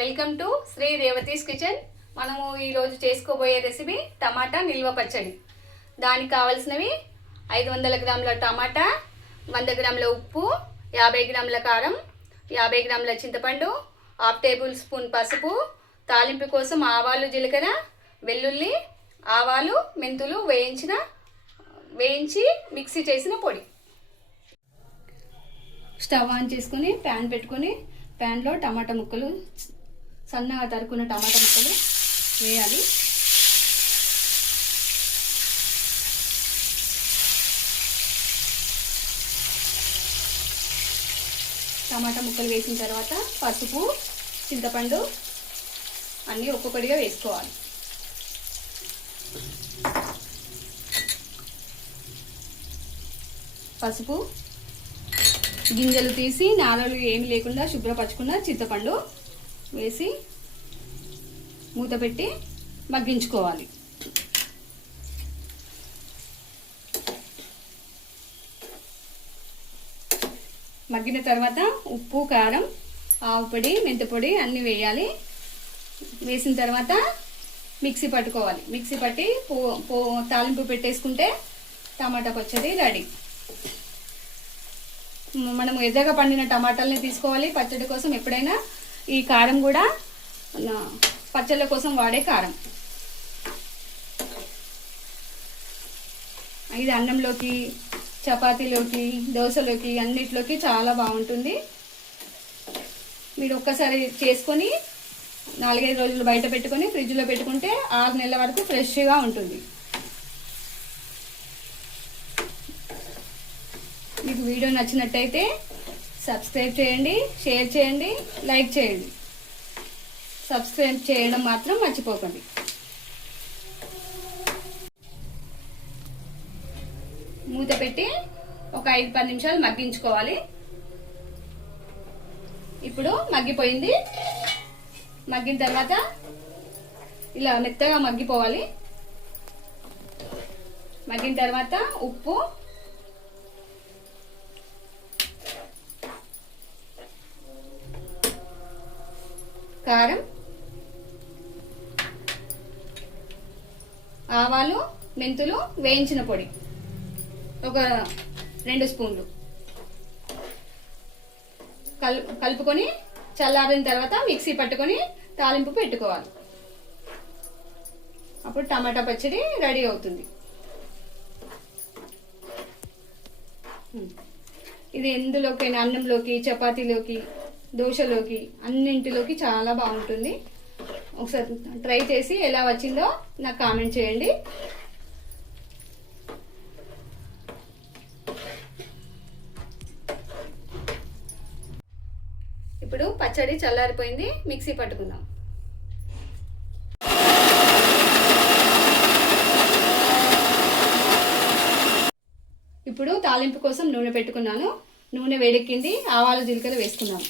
Welcome to Shri Revathi's kitchen. మనము ఈరోజు చేసుకోబోయే రెసిపీ టమాటా నిల్వ పచ్చడి. దానికి కావాల్సినవి 500 గ్రాముల టమాటా, 100 గ్రాముల ఉప్పు, 50 గ్రాముల కారం, 50 గ్రాముల చింతపండు, 1/2 టేబుల్ స్పూన్ పసుపు, తాలింపు కోసం ఆవాలు, జీలకర్ర, వెల్లుల్లి, ఆవాలు, మెంతులు వేయించి మిక్సీ చేసిన పొడి. స్టవ్ ఆన్ చేసుకొని ప్యాన్ పెట్టుకొని ప్యాన్లో టమాటా ముక్కలు, సన్నగా తరుక్కున్న టమాటా ముక్కలు వేయాలి. టమాటా ముక్కలు వేసిన తర్వాత పసుపు, చింతపండు అన్నీ ఒక్కొక్కటిగా వేసుకోవాలి. పసుపు, గింజలు తీసి నారలు ఏమి లేకుండా శుభ్రపరచుకున్న చింతపండు వేసి మూత పెట్టి మగ్గించుకోవాలి. మగ్గిన తర్వాత ఉప్పు, కారం, ఆవు పొడి, మెంతి పొడి అన్నీ వేయాలి. వేసిన తర్వాత మిక్సీ పట్టుకోవాలి. మిక్సీ పట్టి తాలింపు పెట్టేసుకుంటే టమాటా పచ్చడి రెడీ. మనము ఎర్రగా పండిన టమాటాలని తీసుకోవాలి పచ్చడి కోసం. ఎప్పుడైనా ఈ కారం కూడా పచ్చళ్ళ కోసం వాడే కారం. ఇది అన్నంలోకి, చపాతీలోకి, దోశలోకి అన్నిట్లోకి చాలా బాగుంటుంది. మీరు ఒక్కసారి చేసుకొని 4-5 రోజులు బయట పెట్టుకొని ఫ్రిడ్జ్లో పెట్టుకుంటే 6 నెలల వరకు ఫ్రెష్గా ఉంటుంది. మీకు వీడియో నచ్చినట్టయితే సబ్స్క్రైబ్ చేయండి, షేర్ చేయండి, లైక్ చేయండి. సబ్స్క్రైబ్ చేయడం మాత్రం మర్చిపోకండి. మూత పెట్టి ఒక 5-10 నిమిషాలు మగ్గించుకోవాలి. ఇప్పుడు మగ్గిపోయింది. మగ్గిన తర్వాత ఇలా మెత్తగా మగ్గిపోవాలి. మగ్గిన తర్వాత ఉప్పు, కారం, ఆవాలు, మెంతులు వేయించిన పొడి ఒక 2 స్పూన్లు కలుపుకొని చల్లారిన తర్వాత మిక్సీ పట్టుకొని తాలింపు పెట్టుకోవాలి. అప్పుడు టమాటా పచ్చడి రెడీ అవుతుంది. ఇది ఎందులోకైనా, అన్నంలోకి, చపాతీలోకి, దోశలోకి అన్నింటిలోకి చాలా బాగుంటుంది. ఒకసారి ట్రై చేసి ఎలా వచ్చిందో నాకు కామెంట్ చేయండి. ఇప్పుడు పచ్చడి చల్లారిపోయింది. మిక్సీ పట్టుకుందాం. ఇప్పుడు తాలింపు కోసం నూనె పెట్టుకున్నాను. నూనె వేడెక్కింది. ఆవాలు, జీలకర్ర వేసుకున్నాను.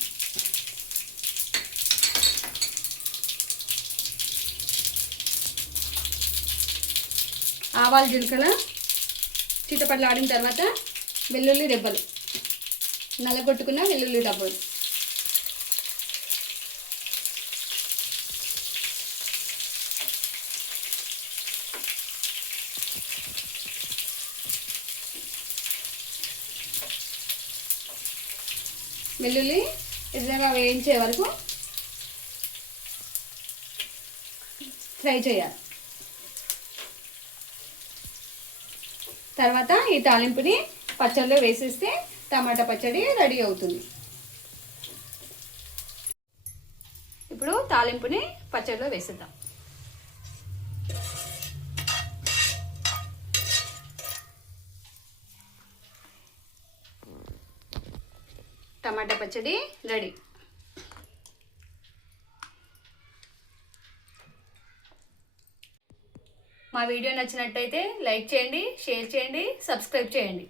ఆవాలు, జీలకర్ర చిటపట్లు ఆడిన తర్వాత వెల్లుల్లి రెబ్బలు, నల్లగొట్టుకున్న వెల్లుల్లి రెబ్బలు, వెల్లుల్లి ఎర్రగా వేయించే వరకు ఫ్రై చేయాలి. తర్వాత ఈ తాలింపుని పచ్చడిలో వేసేస్తే టమాటా పచ్చడి రెడీ అవుతుంది. ఇప్పుడు తాలింపుని పచ్చడిలో వేసేద్దాం. టమాటా పచ్చడి రెడీ. మా వీడియో నచ్చినట్టయితే లైక్ చేయండి, షేర్ చేయండి, సబ్స్క్రైబ్ చేయండి.